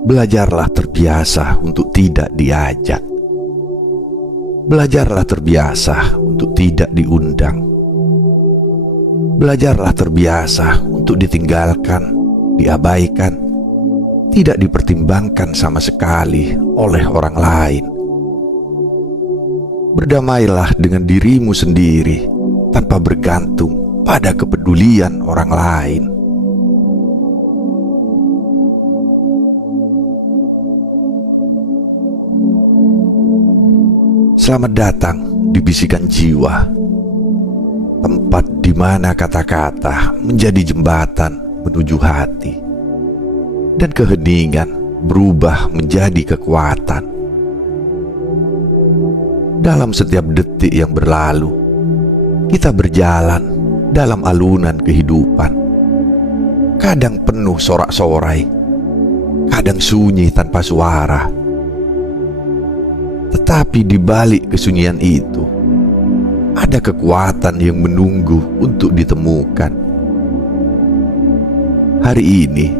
Belajarlah terbiasa untuk tidak diajak. Belajarlah terbiasa untuk tidak diundang. Belajarlah terbiasa untuk ditinggalkan, diabaikan, tidak dipertimbangkan sama sekali oleh orang lain. Berdamailah dengan dirimu sendiri tanpa bergantung pada kepedulian orang lain. Selamat datang di Bisikan Jiwa, tempat di mana kata-kata menjadi jembatan menuju hati, dan keheningan berubah menjadi kekuatan. Dalam setiap detik yang berlalu, kita berjalan dalam alunan kehidupan. Kadang penuh sorak-sorai, kadang sunyi tanpa suara. Tetapi di balik kesunyian itu, ada kekuatan yang menunggu untuk ditemukan. Hari ini,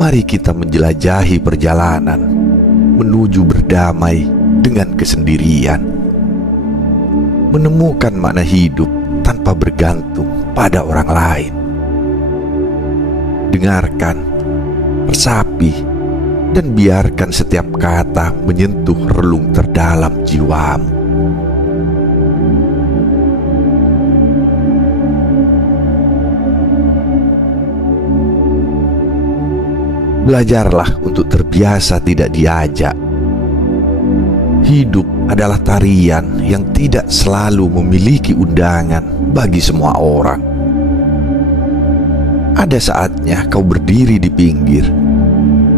mari kita menjelajahi perjalanan menuju berdamai dengan kesendirian, menemukan makna hidup tanpa bergantung pada orang lain. Dengarkan, resapi, dan biarkan setiap kata menyentuh relung terdalam jiwamu. Belajarlah untuk terbiasa tidak diajak. Hidup adalah tarian yang tidak selalu memiliki undangan bagi semua orang. Ada saatnya kau berdiri di pinggir,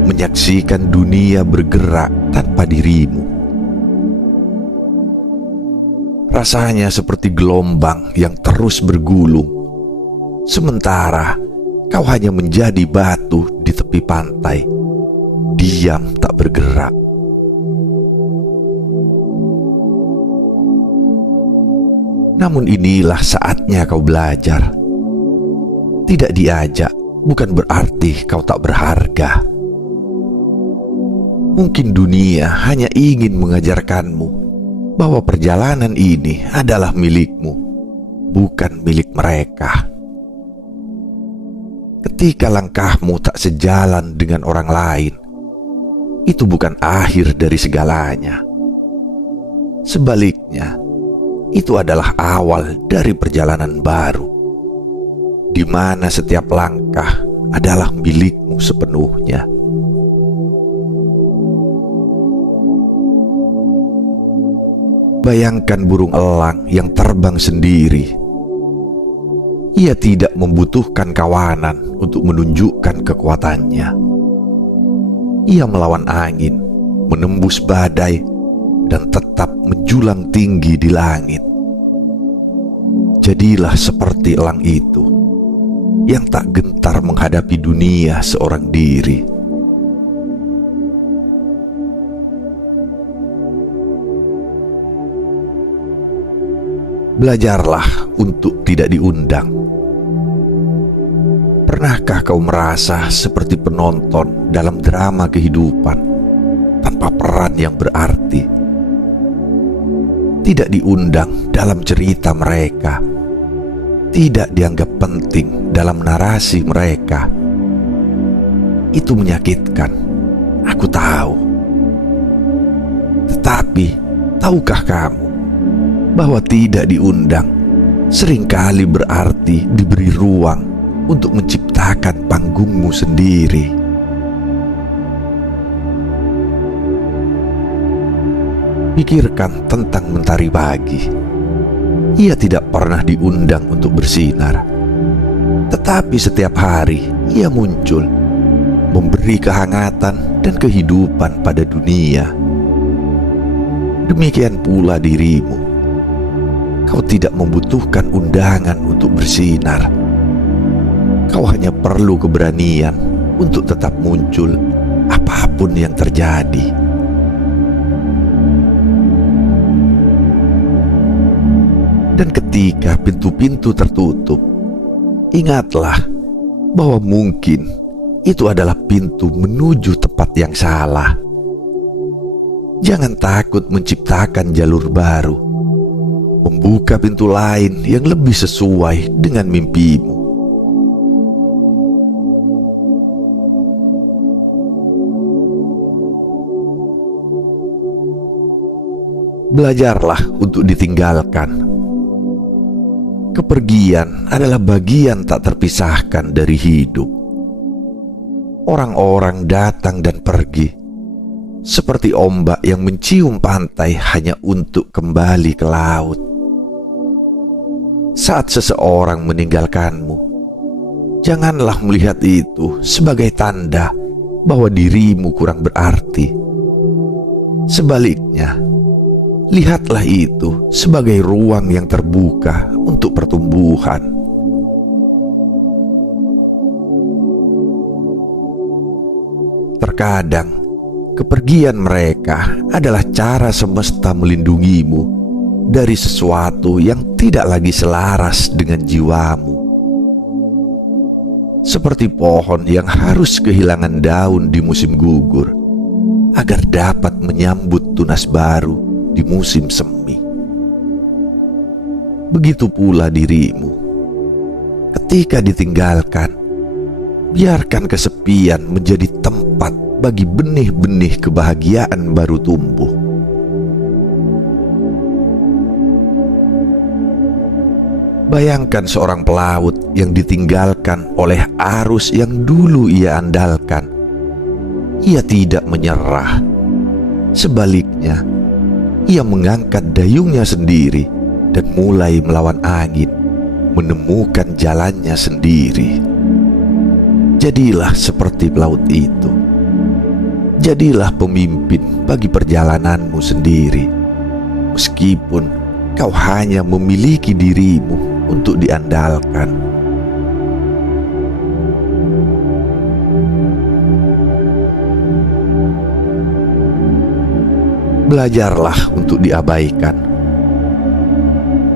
menyaksikan dunia bergerak tanpa dirimu. Rasanya seperti gelombang yang terus bergulung, sementara kau hanya menjadi batu di tepi pantai, diam tak bergerak. Namun inilah saatnya kau belajar. Tidak diajak bukan berarti kau tak berharga. Mungkin dunia hanya ingin mengajarkanmu bahwa perjalanan ini adalah milikmu, bukan milik mereka. Ketika langkahmu tak sejalan dengan orang lain, itu bukan akhir dari segalanya. Sebaliknya, itu adalah awal dari perjalanan baru, di mana setiap langkah adalah milikmu sepenuhnya. Bayangkan burung elang yang terbang sendiri. Ia tidak membutuhkan kawanan untuk menunjukkan kekuatannya. Ia melawan angin, menembus badai, dan tetap menjulang tinggi di langit. Jadilah seperti elang itu, yang tak gentar menghadapi dunia seorang diri. Belajarlah untuk tidak diundang. Pernahkah kau merasa seperti penonton dalam drama kehidupan tanpa peran yang berarti? Tidak diundang dalam cerita mereka, tidak dianggap penting dalam narasi mereka. Itu menyakitkan, aku tahu. Tetapi, tahukah kamu bahwa tidak diundang seringkali berarti diberi ruang untuk menciptakan panggungmu sendiri? Pikirkan tentang mentari pagi. Ia tidak pernah diundang untuk bersinar, tetapi setiap hari ia muncul, memberi kehangatan dan kehidupan pada dunia. Demikian pula dirimu. Kau tidak membutuhkan undangan untuk bersinar. Kau hanya perlu keberanian untuk tetap muncul apapun yang terjadi. Dan ketika pintu-pintu tertutup, ingatlah bahwa mungkin itu adalah pintu menuju tempat yang salah. Jangan takut menciptakan jalur baru, membuka pintu lain yang lebih sesuai dengan mimpimu. Belajarlah untuk ditinggalkan. Kepergian adalah bagian tak terpisahkan dari hidup. Orang-orang datang dan pergi, seperti ombak yang mencium pantai hanya untuk kembali ke laut. Saat seseorang meninggalkanmu, janganlah melihat itu sebagai tanda bahwa dirimu kurang berarti. Sebaliknya, lihatlah itu sebagai ruang yang terbuka untuk pertumbuhan. Terkadang, kepergian mereka adalah cara semesta melindungimu dari sesuatu yang tidak lagi selaras dengan jiwamu. Seperti pohon yang harus kehilangan daun di musim gugur agar dapat menyambut tunas baru di musim semi. Begitu pula dirimu. Ketika ditinggalkan, biarkan kesepian menjadi tempat bagi benih-benih kebahagiaan baru tumbuh. Bayangkan seorang pelaut yang ditinggalkan oleh arus yang dulu ia andalkan. Ia tidak menyerah. Sebaliknya, ia mengangkat dayungnya sendiri dan mulai melawan angin, menemukan jalannya sendiri. Jadilah seperti pelaut itu. Jadilah pemimpin bagi perjalananmu sendiri, meskipun kau hanya memiliki dirimu untuk diandalkan. Belajarlah untuk diabaikan.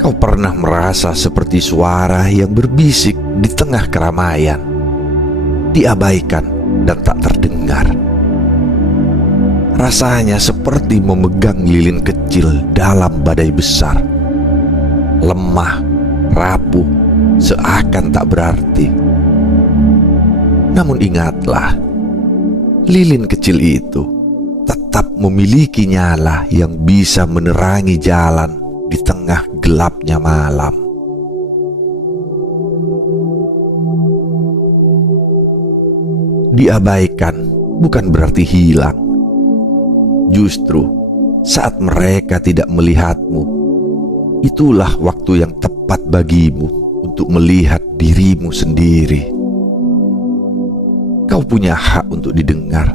Kau pernah merasa seperti suara yang berbisik di tengah keramaian, diabaikan dan tak terdengar. Rasanya seperti memegang lilin kecil dalam badai besar, lemah, rapuh, seakan tak berarti. Namun ingatlah, lilin kecil itu tetap memiliki nyala yang bisa menerangi jalan di tengah gelapnya malam. Diabaikan bukan berarti hilang. Justru saat mereka tidak melihatmu, itulah waktu yang tepat bagimu untuk melihat dirimu sendiri. Kau punya hak untuk didengar,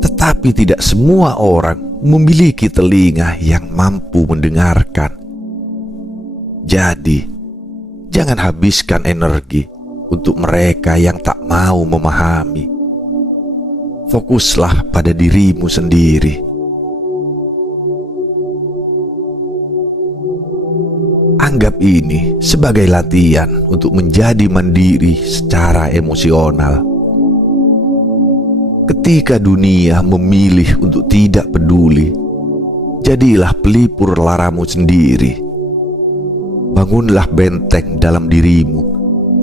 tetapi tidak semua orang memiliki telinga yang mampu mendengarkan. Jadi, jangan habiskan energi untuk mereka yang tak mau memahami. Fokuslah pada dirimu sendiri. Anggap ini sebagai latihan untuk menjadi mandiri secara emosional. Ketika dunia memilih untuk tidak peduli, jadilah pelipur laramu sendiri. Bangunlah benteng dalam dirimu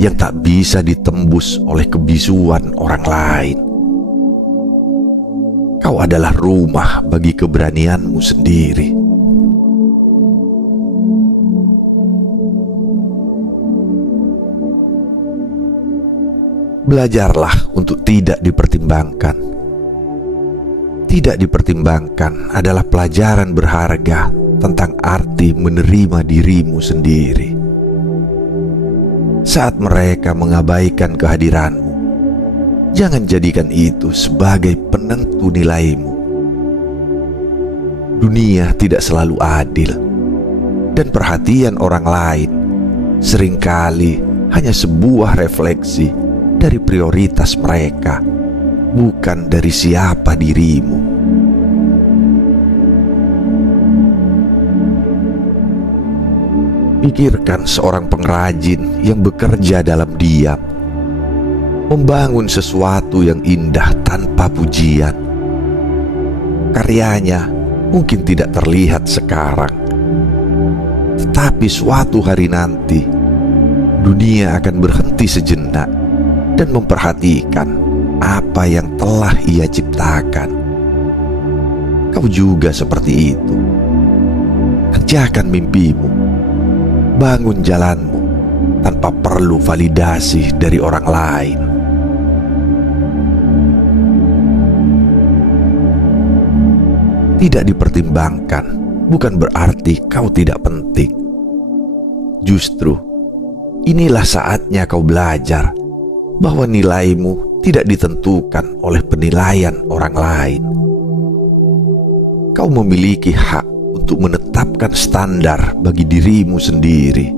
yang tak bisa ditembus oleh kebisuan orang lain. Kau adalah rumah bagi keberanianmu sendiri. Belajarlah untuk tidak dipertimbangkan. Tidak dipertimbangkan adalah pelajaran berharga tentang arti menerima dirimu sendiri. Saat mereka mengabaikan kehadiranmu, jangan jadikan itu sebagai penentu nilaimu. Dunia tidak selalu adil, dan perhatian orang lain seringkali hanya sebuah refleksi dari prioritas mereka, bukan dari siapa dirimu. Pikirkan seorang pengrajin yang bekerja dalam diam. membangun sesuatu yang indah tanpa pujian. Karyanya mungkin tidak terlihat sekarang, tetapi suatu hari nanti dunia akan berhenti sejenak dan memperhatikan apa yang telah ia ciptakan. Kau juga seperti itu. Kerjakan mimpimu, bangun jalanmu tanpa perlu validasi dari orang lain. Tidak dipertimbangkan bukan berarti kau tidak penting. Justru inilah saatnya kau belajar bahwa nilaimu tidak ditentukan oleh penilaian orang lain. Kau memiliki hak untuk menetapkan standar bagi dirimu sendiri.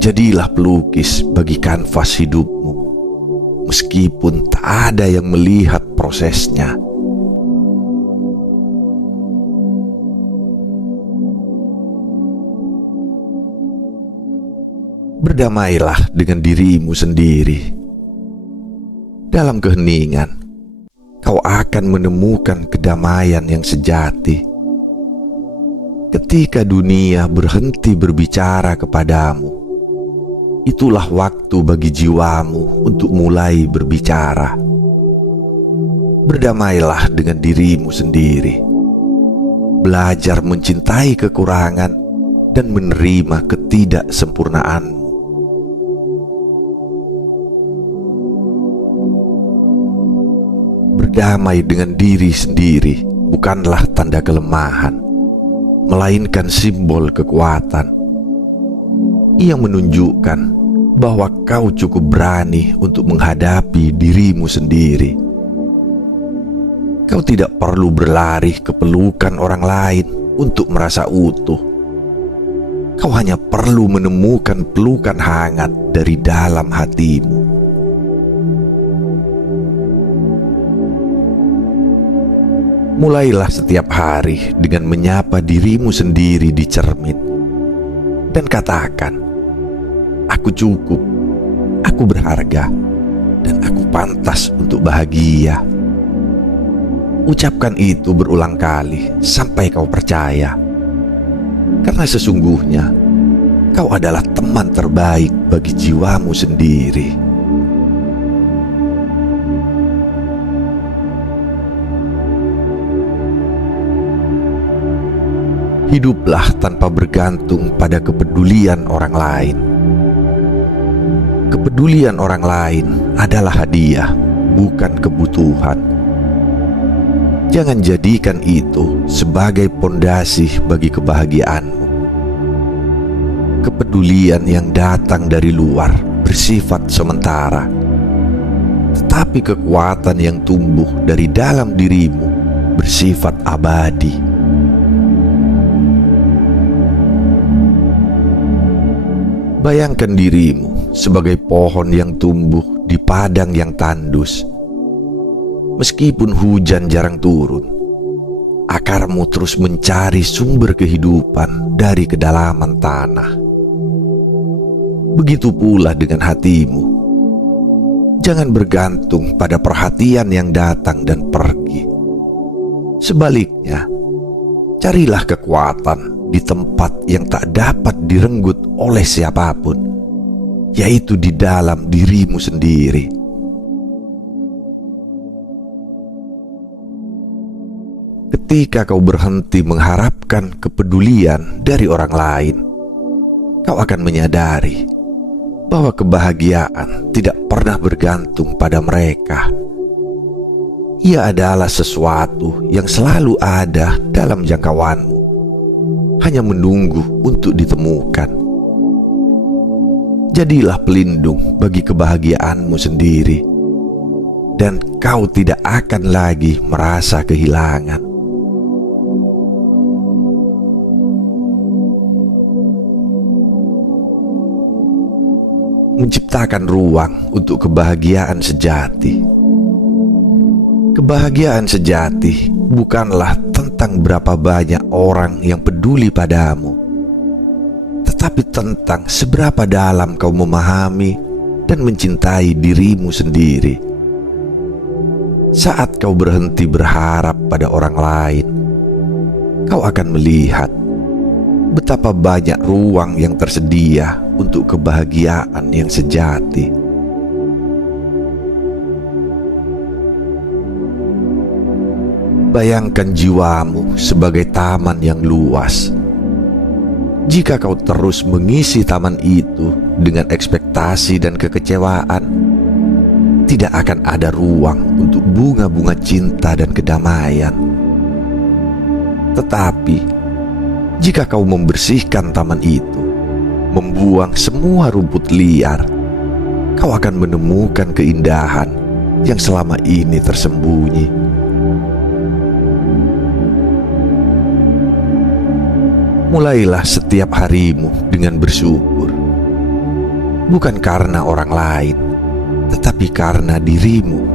Jadilah pelukis bagi kanvas hidupmu, meskipun tak ada yang melihat prosesnya. Berdamailah dengan dirimu sendiri. Dalam keheningan, kau akan menemukan kedamaian yang sejati. Ketika dunia berhenti berbicara kepadamu, itulah waktu bagi jiwamu untuk mulai berbicara. Berdamailah dengan dirimu sendiri. Belajar mencintai kekurangan dan menerima ketidaksempurnaanmu. Berdamai dengan diri sendiri bukanlah tanda kelemahan, melainkan simbol kekuatan. Ia menunjukkan bahwa kau cukup berani untuk menghadapi dirimu sendiri. Kau tidak perlu berlari ke pelukan orang lain untuk merasa utuh. Kau hanya perlu menemukan pelukan hangat dari dalam hatimu. Mulailah setiap hari dengan menyapa dirimu sendiri di cermin dan katakan, "Aku cukup, aku berharga, dan aku pantas untuk bahagia." Ucapkan itu berulang kali sampai kau percaya, karena sesungguhnya kau adalah teman terbaik bagi jiwamu sendiri. Hiduplah tanpa bergantung pada kepedulian orang lain. Kepedulian orang lain adalah hadiah, bukan kebutuhan. Jangan jadikan itu sebagai pondasi bagi kebahagiaanmu. Kepedulian yang datang dari luar bersifat sementara, tetapi kekuatan yang tumbuh dari dalam dirimu bersifat abadi. Bayangkan dirimu sebagai pohon yang tumbuh di padang yang tandus. Meskipun hujan jarang turun, akarmu terus mencari sumber kehidupan dari kedalaman tanah. Begitu pula dengan hatimu. Jangan bergantung pada perhatian yang datang dan pergi. Sebaliknya, carilah kekuatan di tempat yang tak dapat direnggut oleh siapapun, yaitu di dalam dirimu sendiri. Ketika kau berhenti mengharapkan kepedulian dari orang lain, kau akan menyadari bahwa kebahagiaan tidak pernah bergantung pada mereka. Ia adalah sesuatu yang selalu ada dalam jangkauanmu, hanya menunggu untuk ditemukan. Jadilah pelindung bagi kebahagiaanmu sendiri, dan kau tidak akan lagi merasa kehilangan. Menciptakan ruang untuk kebahagiaan sejati. Kebahagiaan sejati bukanlah tentang berapa banyak orang yang peduli padamu, tetapi tentang seberapa dalam kau memahami dan mencintai dirimu sendiri. Saat kau berhenti berharap pada orang lain, kau akan melihat betapa banyak ruang yang tersedia untuk kebahagiaan yang sejati. Bayangkan jiwamu sebagai taman yang luas. Jika kau terus mengisi taman itu dengan ekspektasi dan kekecewaan, tidak akan ada ruang untuk bunga-bunga cinta dan kedamaian. Tetapi, jika kau membersihkan taman itu, membuang semua rumput liar, kau akan menemukan keindahan yang selama ini tersembunyi. Mulailah setiap harimu dengan bersyukur, bukan karena orang lain, tetapi karena dirimu.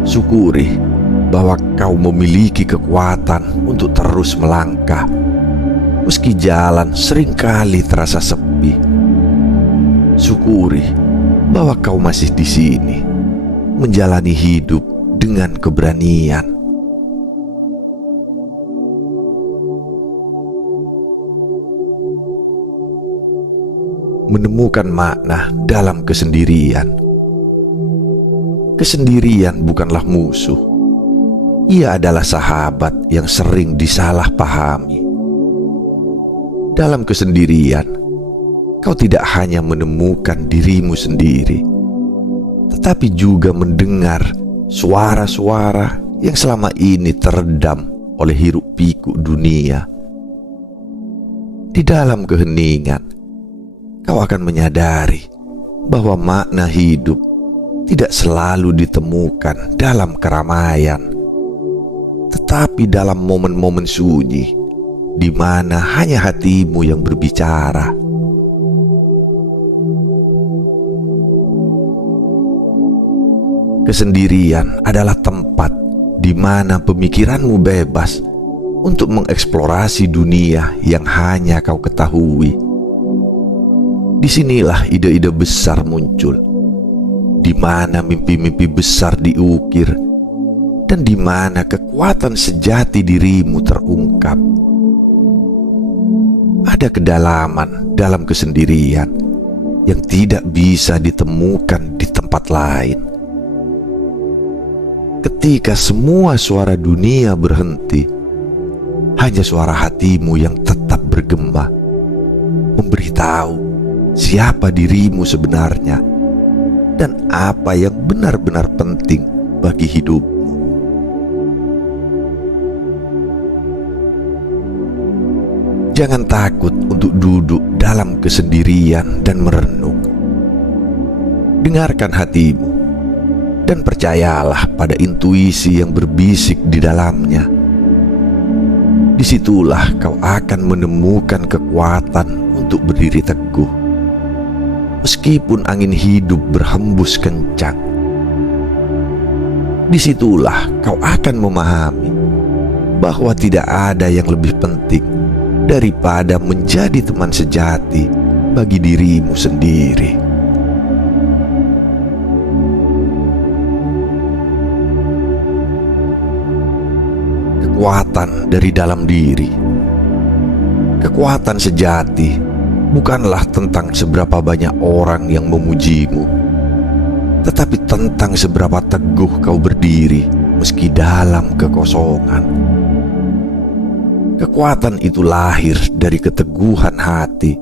Syukuri bahwa kau memiliki kekuatan untuk terus melangkah, meski jalan seringkali terasa sepi. Syukuri bahwa kau masih di sini, menjalani hidup dengan keberanian. Menemukan makna dalam kesendirian. Kesendirian bukanlah musuh. Ia adalah sahabat yang sering disalahpahami. Dalam kesendirian, kau tidak hanya menemukan dirimu sendiri, tetapi juga mendengar suara-suara yang selama ini teredam oleh hiruk-pikuk dunia. Di dalam keheningan, kau akan menyadari bahwa makna hidup tidak selalu ditemukan dalam keramaian, tetapi dalam momen-momen sunyi di mana hanya hatimu yang berbicara. Kesendirian adalah tempat di mana pemikiranmu bebas untuk mengeksplorasi dunia yang hanya kau ketahui. Disinilah ide-ide besar muncul, di mana mimpi-mimpi besar diukir, dan di mana kekuatan sejati dirimu terungkap. Ada kedalaman dalam kesendirian yang tidak bisa ditemukan di tempat lain. Ketika semua suara dunia berhenti, hanya suara hatimu yang tetap bergema, memberitahu siapa dirimu sebenarnya dan apa yang benar-benar penting bagi hidupmu. Jangan takut untuk duduk dalam kesendirian dan merenung. Dengarkan hatimu dan percayalah pada intuisi yang berbisik di dalamnya. Disitulah kau akan menemukan kekuatan untuk berdiri teguh meskipun angin hidup berhembus kencang. Disitulah kau akan memahami bahwa tidak ada yang lebih penting daripada menjadi teman sejati bagi dirimu sendiri. Kekuatan dari dalam diri. Kekuatan sejati bukanlah tentang seberapa banyak orang yang memujimu, tetapi tentang seberapa teguh kau berdiri meski dalam kekosongan. Kekuatan itu lahir dari keteguhan hati,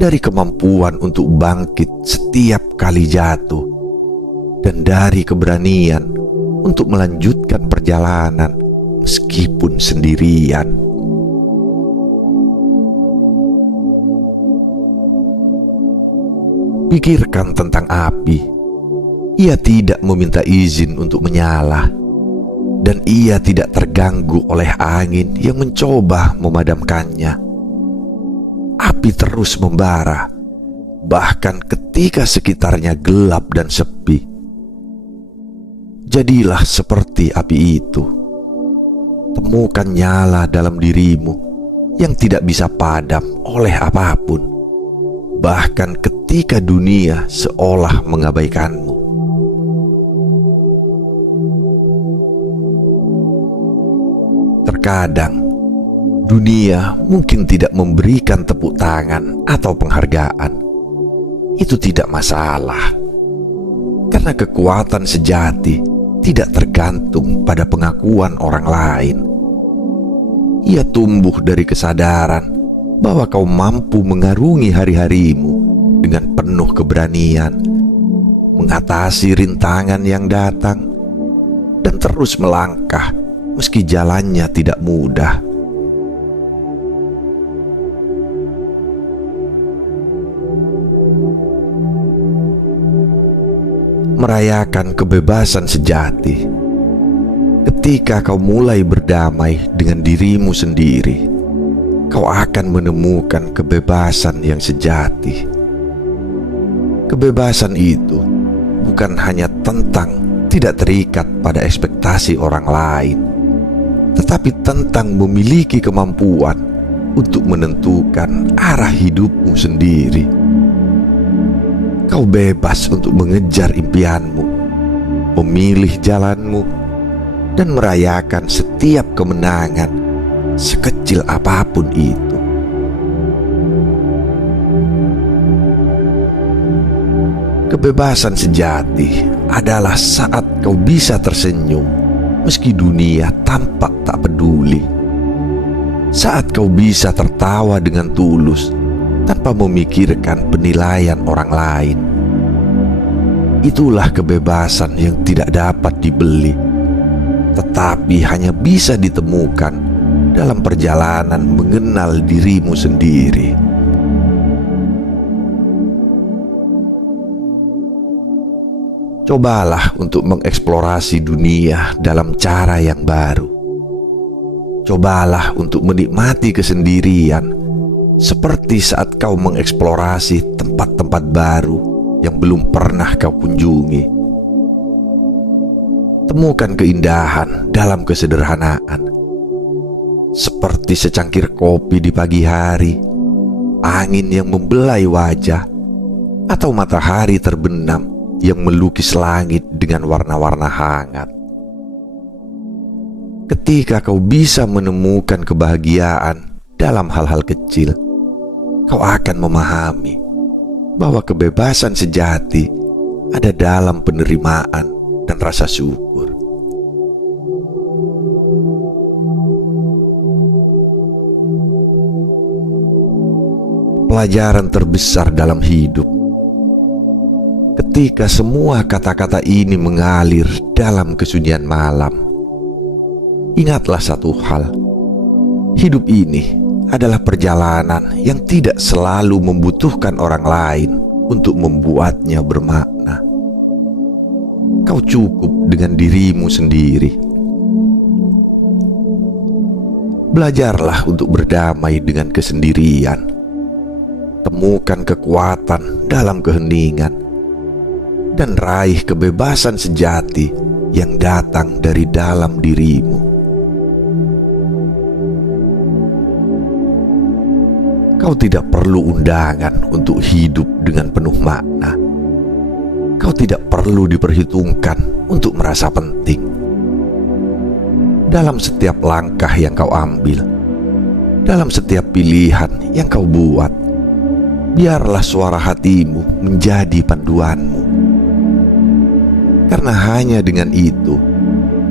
dari kemampuan untuk bangkit setiap kali jatuh, dan dari keberanian untuk melanjutkan perjalanan meskipun sendirian. Pikirkan tentang api. Ia tidak meminta izin untuk menyala, dan ia tidak terganggu oleh angin yang mencoba memadamkannya. Api terus membara, bahkan ketika sekitarnya gelap dan sepi. Jadilah seperti api itu. Temukan nyala dalam dirimu yang tidak bisa padam oleh apapun. bahkan ketika dunia seolah mengabaikanmu. Terkadang dunia mungkin tidak memberikan tepuk tangan atau penghargaan. Itu tidak masalah, karena kekuatan sejati tidak tergantung pada pengakuan orang lain. Ia tumbuh dari kesadaran bahwa kau mampu mengarungi hari-harimu dengan penuh keberanian, mengatasi rintangan yang datang, dan terus melangkah meski jalannya tidak mudah. Merayakan kebebasan sejati. Ketika kau mulai berdamai dengan dirimu sendiri, kau akan menemukan kebebasan yang sejati. Kebebasan itu bukan hanya tentang tidak terikat pada ekspektasi orang lain, tetapi tentang memiliki kemampuan untuk menentukan arah hidupmu sendiri. Kau bebas untuk mengejar impianmu, memilih jalanmu, dan merayakan setiap kemenangan, sekecil apapun itu. Kebebasan sejati adalah saat kau bisa tersenyum meski dunia tampak tak peduli. Saat kau bisa tertawa dengan tulus tanpa memikirkan penilaian orang lain. Itulah kebebasan yang tidak dapat dibeli, tetapi hanya bisa ditemukan dalam perjalanan mengenal dirimu sendiri. Cobalah untuk mengeksplorasi dunia dalam cara yang baru. Cobalah untuk menikmati kesendirian, seperti saat kau mengeksplorasi tempat-tempat baru yang belum pernah kau kunjungi. Temukan keindahan dalam kesederhanaan, seperti secangkir kopi di pagi hari, angin yang membelai wajah, atau matahari terbenam yang melukis langit dengan warna-warna hangat. Ketika kau bisa menemukan kebahagiaan dalam hal-hal kecil, kau akan memahami bahwa kebebasan sejati ada dalam penerimaan dan rasa syukur. Pelajaran terbesar dalam hidup. Ketika semua kata-kata ini mengalir dalam kesunyian malam, ingatlah satu hal: hidup ini adalah perjalanan yang tidak selalu membutuhkan orang lain untuk membuatnya bermakna. Kau cukup dengan dirimu sendiri. Belajarlah untuk berdamai dengan kesendirian. Temukan kekuatan dalam keheningan, dan raih kebebasan sejati yang datang dari dalam dirimu. Kau tidak perlu undangan untuk hidup dengan penuh makna. Kau tidak perlu diperhitungkan untuk merasa penting. Dalam setiap langkah yang kau ambil, dalam setiap pilihan yang kau buat, biarlah suara hatimu menjadi panduanmu. Karena hanya dengan itu,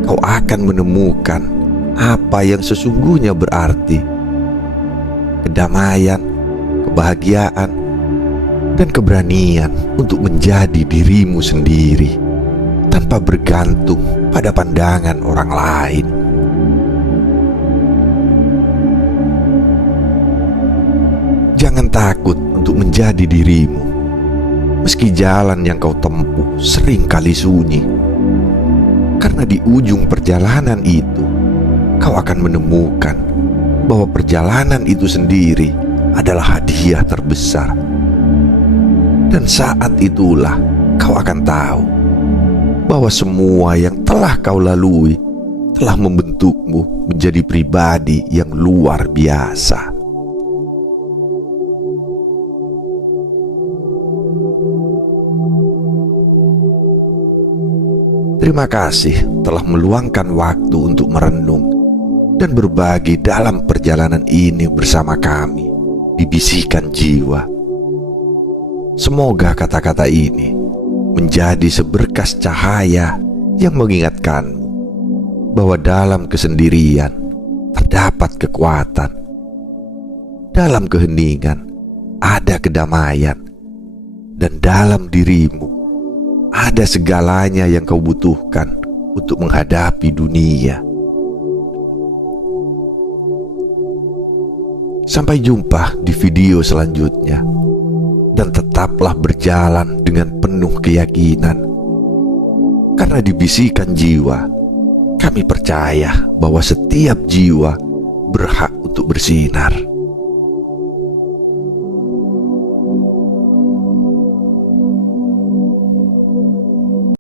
kau akan menemukan apa yang sesungguhnya berarti: kedamaian, kebahagiaan, dan keberanian untuk menjadi dirimu sendiri tanpa bergantung pada pandangan orang lain. Jangan takut untuk menjadi dirimu, meski jalan yang kau tempuh sering kali sunyi. Karena di ujung perjalanan itu, kau akan menemukan bahwa perjalanan itu sendiri adalah hadiah terbesar. Dan saat itulah kau akan tahu bahwa semua yang telah kau lalui telah membentukmu menjadi pribadi yang luar biasa. Terima kasih telah meluangkan waktu untuk merenung dan berbagi dalam perjalanan ini bersama kami di Bisikan Jiwa. Semoga kata-kata ini menjadi seberkas cahaya yang mengingatkanmu bahwa dalam kesendirian terdapat kekuatan. Dalam keheningan ada kedamaian, dan dalam dirimu ada segalanya yang kau butuhkan untuk menghadapi dunia. Sampai jumpa di video selanjutnya, dan tetaplah berjalan dengan penuh keyakinan. Karena di Bisikan Jiwa, kami percaya bahwa setiap jiwa berhak untuk bersinar.